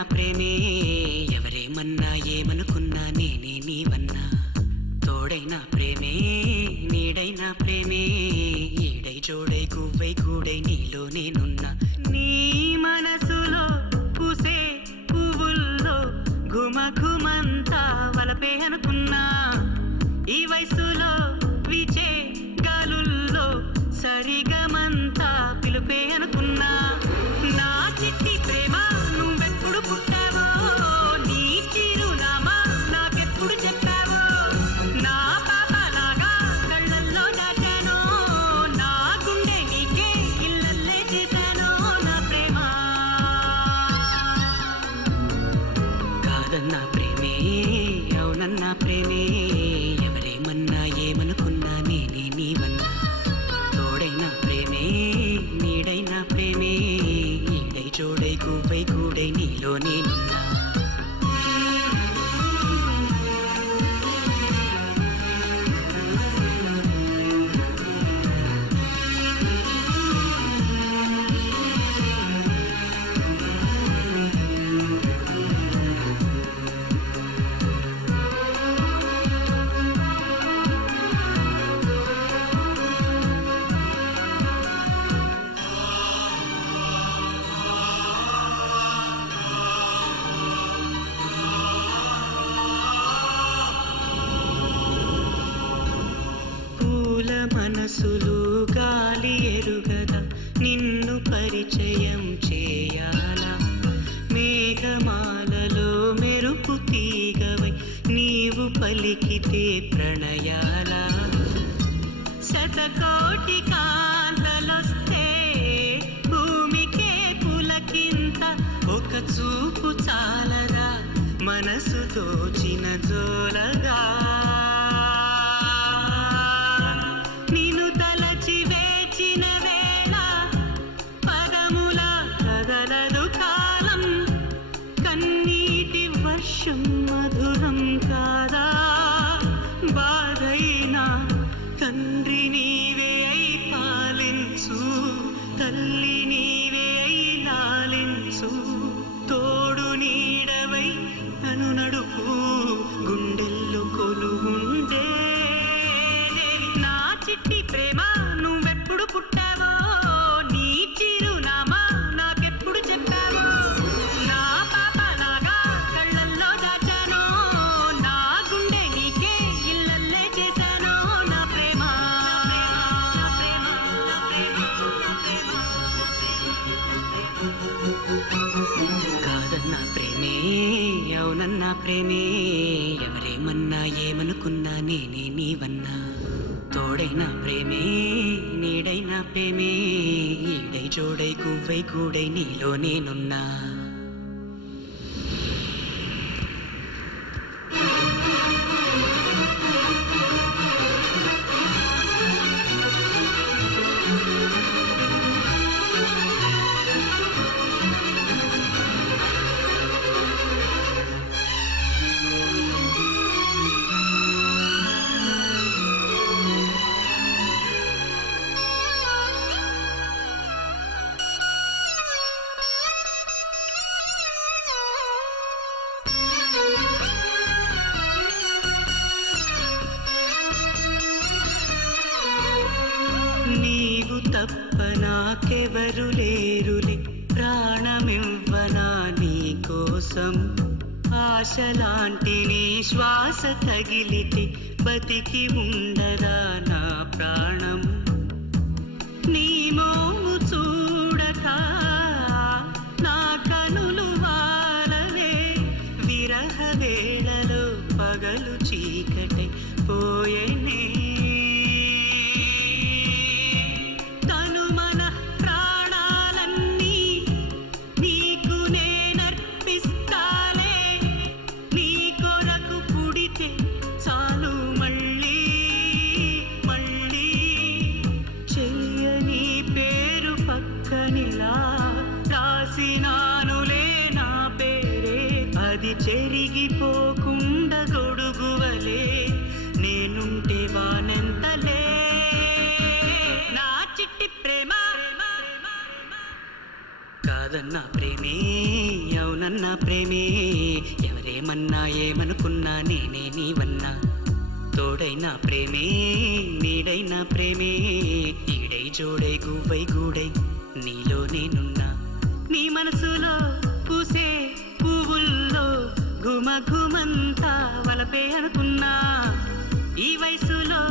కాదన్నా ప్రేమే ఎవరేమన్నా ఏమనుకున్నా నేనే నీవన్నా తోడైనా ప్రేమే నీడైనా ప్రేమే ఈడై జోడై గువ్వై కూడై నీలో నేనున్నా నీ మనసులో పూసే పువ్వుల్లో ఘుమఘుమంతా వలపే అనుకున్నా ఈ వయసులో విచే గాలుల్లో సరిగమంతా పిలుపే అనుకున్నా నా చిట్టి ప్రేమ నువ్వెప్పుడు పుట్టావో నీ చిరునామా నాకెప్పుడు చెప్పావో నా పాపలాగా కళ్ళల్లో దాచానో నా గుండె నీకే ఇల్లల్లే చేశానో నా ప్రేమ కాదన్నా ప్రేమే అవునన్నా ప్రేమే ఎవరేమన్నా ఏమనుకున్నా నేనే నీవన్నా తోడైనా ప్రేమే నీడైనా ప్రేమే ఈడై జోడై గువ్వై కూడై నీలో నేనున్నా మనసులు గాలి ఎరుగదా నిన్ను పరిచయం చేయాలా మేఘమాలలో మెరుపు తీగవై నీవు పలికితే ప్రణయాలా శతకోటి కాంతలొస్తే భూమికే పులకింత ఒక చూపు చాలదా మనసు దోచిన జోలగా నిన్ను తలచి వేచిన వేళ పదముల కదలదు కాలం కన్నీటి వర్షం మధురం కాదా బాధైనా తండ్రి నీవే అయి పాలించు తల్లి నీవే అయి లాలించు తోడు నీడవై తను నడుపు గుండెల్లో కొలువుండే చిట్టి ప్రేమ నువ్వెప్పుడు పుట్టావో నీ చిరునామా నాకెప్పుడు చెప్పావో నా పాపలాగా కళ్ళల్లో దాచానో నా గుండె నీకే ఇల్లల్లే చేశానో నా ప్రేమ కాదన్నా ప్రేమే అవునన్నా ప్రేమే ఎవరేమన్నా ఏమనుకున్నా నేనే నీవన్నా తోడైనా ప్రేమే నీడైనా ప్రేమే ఈడై జోడై గువ్వై కూడై నీలో నేనున్నా నీవు తప్ప నాకెవరు లేరులే ప్రాణమివ్వనా నీ కోసం ఆశలాంటి నీ శ్వాస తగిలితే బతికి ఉండదా నా ప్రాణం నీ మోము చూడక నా కనులు వాలవే విరహ వేళలో పగలు చీకటై పోయేనే అది చెరిగిపోకుండా గొడుగువలే నేనుంటే వానెంతలే నా కాదన్నా ప్రేమే అవునా నన్న ప్రేమే ఎవరేమన్నా ఏమనుకున్నా నేనే నీవన్నా తోడైన ప్రేమే నీడైన ప్రేమే ఈడై జోడై గువ్వై గూడై నీలో నేనున్నా నీ మనసులో పూసే పువ్వుల్లో ఘుమ ఘుమంతా వలపే అనుకున్నా ఈ వయసులో